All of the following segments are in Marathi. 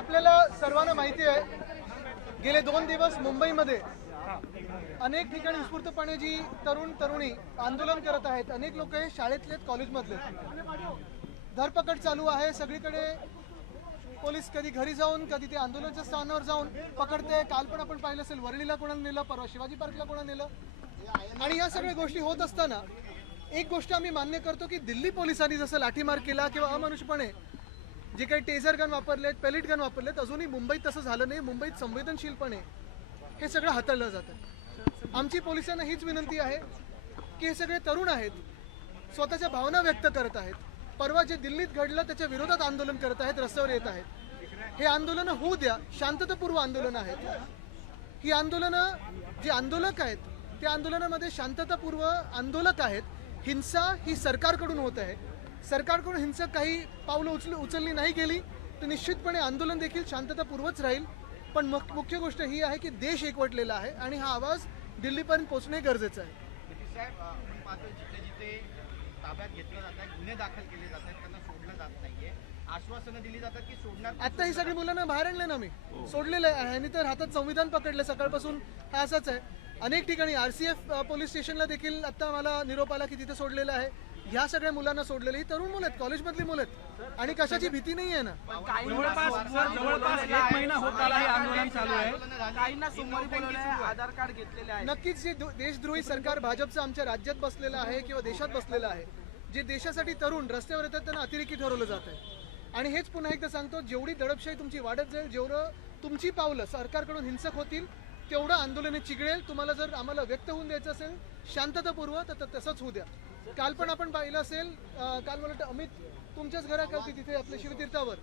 आपल्याला सर्वांना माहिती आहे, गेले 2 दिवस मुंबईमध्ये अनेक ठिकाणी उत्स्फूर्तपणे जी तरुण तरुणी आंदोलन करत आहेत. अनेक लोक हे शाळेतले, कॉलेजमधले. धरपकड चालू आहे सगळीकडे. पोलीस कधी घरी जाऊन, कधी ते आंदोलनाच्या स्थानावर जाऊन पकडते. काल पण आपण पाहिलं असेल, वरळीला कोणाला नेलं, परवा शिवाजी पार्कला कोणाला नेलं. आणि या सगळ्या गोष्टी होत असताना एक गोष्ट आम्ही मान्य करतो की दिल्ली पोलिसांनी जसं लाठीमार केला किंवा अमानुषपणे जे काही टेझर गन वापरलेत, पेलेट गन वापरलेत, अजूनही मुंबईत तसं झालं नाही. मुंबईत संवेदनशीलपणे हे सगळं हाताळलं जातं. आमची पोलिसांना हीच विनंती आहे की हे सगळे तरुण आहेत, स्वतःच्या भावना व्यक्त करत आहेत. परवा जे दिल्लीत घडलं त्याच्या विरोधात आंदोलन करत आहेत, रस्त्यावर येत आहेत. हे आंदोलनं होऊ द्या, शांततापूर्व आंदोलनं आहेत. ही आंदोलनं, जे आंदोलक आहेत त्या आंदोलनामध्ये शांततापूर्व आंदोलक आहेत. हिंसा ही सरकारकडून होत आहे. सरकारकडून हिंसक काही पावलं उचलली नाही गेली तर निश्चितपणे आंदोलन देखील शांततापूर्वच राहील. पण मुख्य गोष्ट ही आहे की देश एकवटलेला आहे आणि हा आवाज दिल्लीपर्यंत पोहोचणे गरजेचं आहे. जिथे ताब्यात घेतलं जात आहे, गुन्हे दाखल केले जात आहेत, त्यांना सोडलं जात नाहीये, आश्वासनं दिली जातात की सोडणार. आता ही सगळी मुलांना बाहेर आणले ना, मी सोडलेलं आहे. आणि तर हातात संविधान पकडलं. सकाळपासून हा असाच आहे. अनेक ठिकाणी RCF पोलीस स्टेशनला देखील आता मला निरोप आला की तिथे सोडलेलं आहे. ह्या सगळ्या मुलांना सोडलेलं. ही तरुण मुलं आहेत, कॉलेजमधली मुलं आहेत आणि कशाची भीती नाही आहे ना. जवळपास 1 महिना होत आला हे आंदोलन चालू आहे. काहींना सोमवारी बोलवलं आहे, आधार कार्ड घेतलेले आहे. नक्कीच जे देशद्रोही सरकार भाजपचं आमच्या राज्यात बसलेलं आहे किंवा देशात बसलेलं आहे, जे देशासाठी तरुण रस्त्यावर येतात त्यांना अतिरेकी ठरवलं जात आहे. आणि हेच पुन्हा एकदा सांगतो, जेवढी दडपशाही तुमची वाढत जाईल, जेवढं तुमची पावलं सरकारकडून हिंसक होतील, तेवढं आंदोलन चिघळेल. तुम्हाला जर आम्हाला व्यक्त होऊन द्यायचं असेल शांततापूर्व तर तसंच होऊ द्या. काल पण आपण पाहिलं असेल, काल मला वाटतं अमित तुमच्याच घराखाली तिथे आपल्या शिवतीर्थावर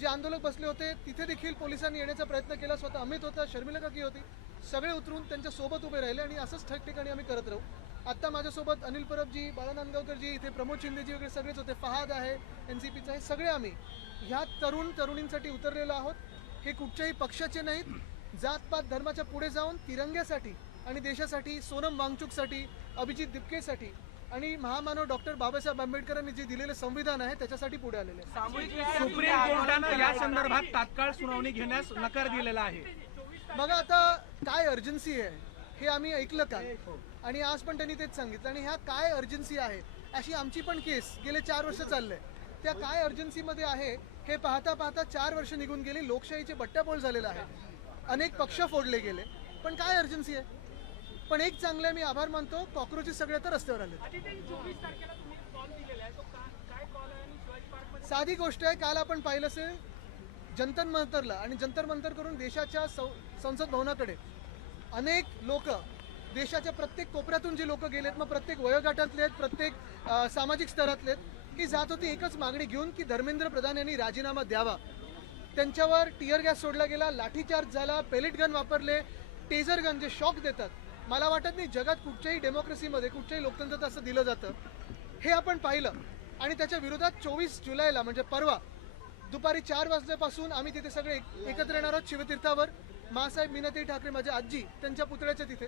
जे आंदोलक बसले होते तिथे देखील पोलिसांनी येण्याचा प्रयत्न केला. स्वतः अमित होता, शर्मिला काकी होती, सगळे उतरून त्यांच्या सोबत उभे राहिले आणि असंच ठिकठिकाणी आम्ही करत राहू. आत्ता माझ्यासोबत अनिल परबजी, बाळा नांदगावकरजी, इथे प्रमोद शिंदेजी वगैरे सगळेच होते, फहाद आहे, NCPचा, हे सगळे आम्ही ह्या तरुणींसाठी उतरलेलो आहोत. हे कुठच्याही पक्षाचे नाहीत. जातपात धर्माच्या पुढे जाऊन तिरंग्यासाठी आणि देशासाठी, सोनम वांगचुकसाठी, अभिजित दिपकेसाठी आणि महामानव डॉक्टर बाबासाहेब आंबेडकरांनी जे दिलेले संविधान आहे त्याच्यासाठी पुढे आलेले आहे. सुप्रीम कोर्टानं या संदर्भात तात्काळ सुनावणी घेण्यास नकार दिलेला आहे. बघा आता काय अर्जन्सी आहे हे आम्ही ऐकलं काल आणि आज पण त्यांनी तेच सांगितलं. आणि ह्या काय अर्जन्सी आहे अशी आमची पण केस गेले 4 वर्ष चाललंय. त्या काय अर्जन्सीमध्ये आहे हे पाहता पाहता 4 वर्ष निघून गेली. लोकशाहीचे बट्ट्याबोळ झालेला आहे, अनेक पक्ष फोडले गेले, पण काय अर्जन्सी आहे. पण एक चांगलं मी आभार मानतो, कॉक्रोचेस सगळे तर रस्त्यावर आले. साधी गोष्ट आहे, काल आपण पाहिलं असेल जंतर मंतरला आणि जंतर मंतर करून देशाच्या संसद भवनाकडे अनेक लोक, देशाच्या प्रत्येक कोपऱ्यातून जे लोक गेलेत, मग प्रत्येक वयोगटातले आहेत, प्रत्येक सामाजिक स्तरातले आहेत, ही जात होती एकच मागणी घेऊन की धर्मेंद्र प्रधान यांनी राजीनामा द्यावा. त्यांच्यावर टियर गॅस सोडला गेला, लाठीचार्ज झाला, पेलेट गन वापरले, टेझर गन जे शॉक देतात. मला वाटत नाही जगात कुठच्याही डेमोक्रेसीमध्ये, कुठच्याही लोकतंत्रात असं दिलं जातं. हे आपण पाहिलं आणि त्याच्या विरोधात 24 जुलैला म्हणजे परवा दुपारी 4 वाजल्यापासून आम्ही तिथे सगळे एकत्र येणार आहोत शिवतीर्थावर. मासाहेब मीनाताई ठाकरे, माझ्या आजी, त्यांच्या पुतळ्याच्या तिथे.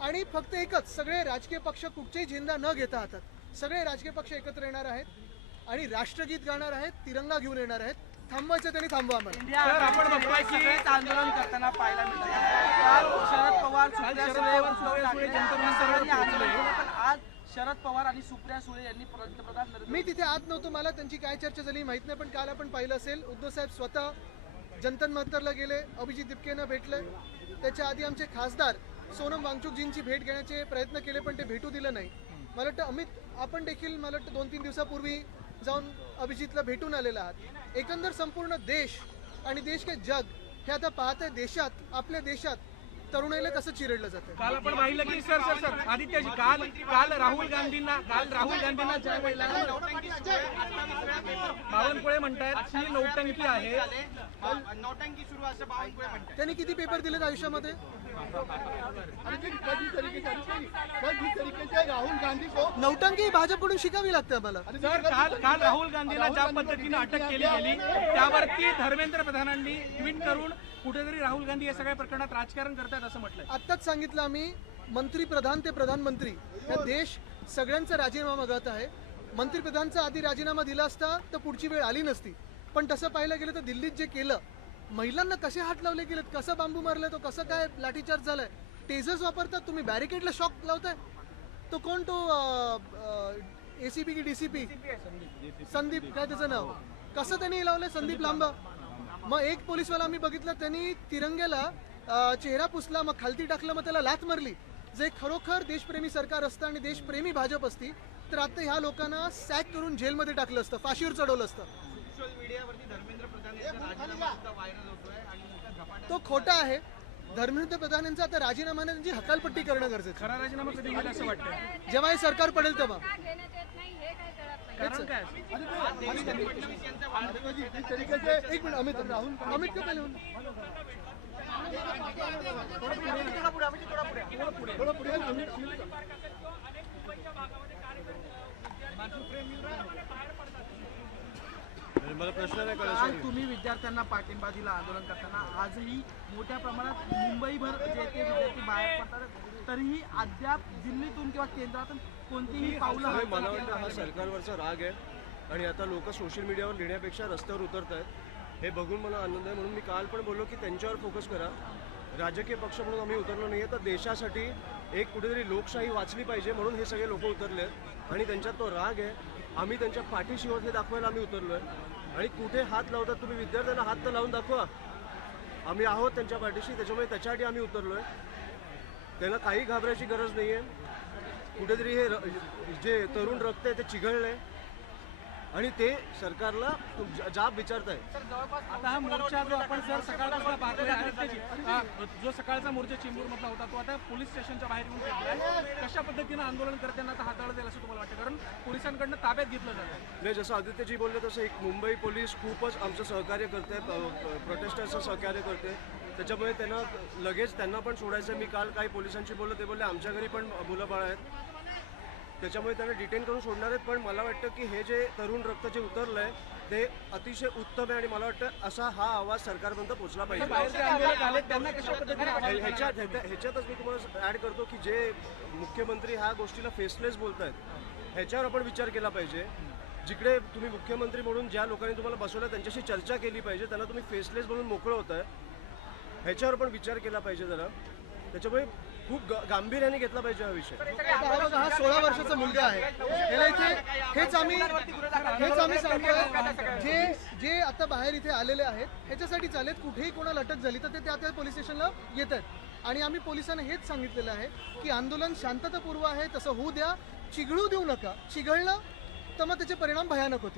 आणि फक्त एकच, सगळे राजकीय पक्ष कुठचेही झेंडा न घेता हातात सगळे राजकीय पक्ष एकत्र येणार आहेत आणि राष्ट्रगीत गाणार आहेत, तिरंगा घेऊन येणार आहेत. थांबवायचं त्यांनी थांबवा आम्हाला. आपण बघतोय की आंदोलन करताना पाहायला मिळतं. शरद पवार, आज शरद पवार आणि सुप्रिया सुळे यांनी पंतप्रधान. मी तिथे आत नव्हतो, मला त्यांची काय चर्चा झाली माहित नाही, पण काल आपण पाहिलं असेल उद्धव साहेब स्वतः जंतर मंतरला गेले, अभिजित दिपकेनं भेटले. त्याच्या आधी आमचे खासदार सोनम वांगचुकजींची भेट घेण्याचे प्रयत्न केले पण ते भेटू दिलं नाही. मला वाटतं अमित आपण देखील मला वाटतं 2-3 दिवसापूर्वी जाऊन अभिजितला भेटून आलेला आहात. एकंदर संपूर्ण देश आणि देश के जग हे आता पाहत आहे, देशात, आपल्या देशात तरुणाईला कसं चिरडलं जातं. काल आपण पाहिलं की सर आदित्यजी काल राहुल गांधींना ज्या वेळेला बावनकुळे म्हणतात ही नौटंकी आहे, नौटंकी सुरू असं बावनकुळे म्हणतात. त्यांनी किती पेपर दिलेत आयुष्यामध्ये. नौटंकी भाजपकडून शिकावी लागते आम्हाला. सर काल राहुल गांधींना ज्या पद्धतीने अटक केली गेली त्यावरती धर्मेंद्र प्रधानांनी ट्विट करून कुठेतरी राहुल गांधी या सगळ्या प्रकरणात राजकारण करतात असं म्हटलंय. आत्ताच सांगितलं आम्ही, मंत्री प्रधान ते प्रधानमंत्री हा देश सगळ्यांचा राजीनामा मागत आहे. मंत्रिप्रधानचा आधी राजीनामा दिला असता तर पुढची वेळ आली नसती. पण तसं पाहायला गेलं तर दिल्लीत जे केलं, महिलांना कसे हात लावले गेलेत, कसं बांबू मारलं, तो कसं काय लाठीचार्ज झालाय, टेझर्स वापरतात, तुम्ही बॅरिकेडला शॉक लावताय. तो कोण तो ACP की DCP संदीप काय त्याचं नाव, कसं त्यांनी लावलंय संदीप लांबा. मग एक पोलीसवाला आम्ही बघितला, त्यांनी तिरंग्याला चेहरा पुसला, मग खालती टाकलं, मग त्याला लाथ मारली. जे खरोखर देशप्रेमी सरकार असतं आणि देशप्रेमी भाजप असती तर आता ह्या लोकांना सॅक करून जेलमध्ये टाकलं असतं, फाशीवर चढवलं असतं. सोशल मीडियावरती धर्मेंद्र प्रधान यांचा राजीनामा सुद्धा व्हायरल होतोय आणि मोठ्या झपाट्याने तो खोटा आहे. धर्मेंद्र प्रधान यांचा आता राजीनामाने त्यांची हकालपट्टी करणं गरजेचं खरा राजीनामा कधी होईल असं वाटतं? आहे. जेव्हा हे सरकार पडेल तेव्हा. का घेण्यात येत नाही हे काय कळत नाही. कारण काय फडणवीस यांचा वाढदिवस एक मिनिट अमित अमित का पहिले मला प्रश्न नाही कळला. काल तुम्ही विद्यार्थ्यांना पाठिंबा दिला आंदोलन करताना, आजही मोठ्या प्रमाणात मुंबईभर जे ते विद्यार्थी बाहेर पडतात, तरीही अद्याप दिल्लीतून किंवा केंद्रातून कोणतीही पावलं मला हातात वाटतं घेतली हा नाही. सरकारवरचा राग आहे आणि आता लोक सोशल मीडियावर लिहिण्यापेक्षा रस्त्यावर उतरत आहेत. हे बघून मला आनंद आहे. म्हणून मी काल पण बोललो की त्यांच्यावर फोकस करा. राजकीय पक्ष म्हणून आम्ही उतरलो नाही आहे, तर देशासाठी एक कुठेतरी लोकशाही वाचली पाहिजे म्हणून हे सगळे लोक उतरले आहेत आणि त्यांच्यात तो राग आहे. आम्ही त्यांच्या पाठीशी आहोत हे दाखवायला आम्ही उतरलो आहे. आणि कुठे हात लावतात तुम्ही विद्यार्थ्यांना, हात तर लावून दाखवा. आम्ही आहोत त्यांच्या पाठीशी, त्याच्यामुळे त्याच्यासाठी आम्ही उतरलो आहे. त्यांना काही घाबरायची गरज नाही आहे. कुठेतरी हे जे तरुण रक्त आहे ते चिघळलंय आणि ते सरकारला जाब विचारताय. आता हा मोर्चा जो आपण जर सकाळपासून पाहतोय जो सकाळचा मोर्चा चेंबूरमधला होता तो आता पोलीस स्टेशनच्या बाहेर येऊन घेतलाय. कशा पद्धतीनं आंदोलन करताना आता हाताळत येईल असं तुम्हाला वाटतं? कारण पोलिसांकडनं ताब्यात घेतलं जातं. नाही, जसं आदित्यजी बोलले तसं एक मुंबई पोलीस खूपच आमचं सहकार्य करते, प्रोटेस्टर्सचं सहकार्य करते. त्याच्यामुळे त्यांना लगेच त्यांना पण सोडायचं. मी काल काही पोलिसांशी बोललो, ते बोलले आमच्या घरी पण मुलं बाळ आहेत, त्याच्यामुळे त्यांना डिटेन करून सोडणार आहेत. पण मला वाटतं की हे जे तरुण रक्त जे उतरलं आहे ते अतिशय उत्तम आहे आणि मला वाटतं असा हा आवाज सरकारपर्यंत पोहोचला पाहिजे. बाहेरचे आंदोलक आले त्यांना कशा पद्धतीने ह्याच्यातच मी तुम्हाला ॲड करतो की जे मुख्यमंत्री ह्या गोष्टीला फेसलेस बोलत आहेत ह्याच्यावर आपण विचार केला पाहिजे. जिकडे तुम्ही मुख्यमंत्री म्हणून ज्या लोकांनी तुम्हाला बसवलं त्यांच्याशी चर्चा केली पाहिजे, त्यांना तुम्ही फेसलेस म्हणून मोकळं होत आहे, ह्याच्यावर पण विचार केला पाहिजे जरा. त्याच्यामुळे खूप गांभीर्याने घेतला पाहिजे हा विषय. हा 16 वर्षाचा मुलगा आहे. त्याला इथे हेच आम्ही सांगतोय, जे आता बाहेर इथे आलेले आहेत ह्याच्यासाठी चालेत. कुठेही कोणाला अटक झाली तर ते त्या पोलीस स्टेशनला येत आहेत आणि आम्ही पोलिसांना हेच सांगितलेलं आहे की आंदोलन शांततापूर्व आहे, तसं होऊ द्या, चिघळू देऊ नका. चिघळलं तर मग त्याचे परिणाम भयानक होतील.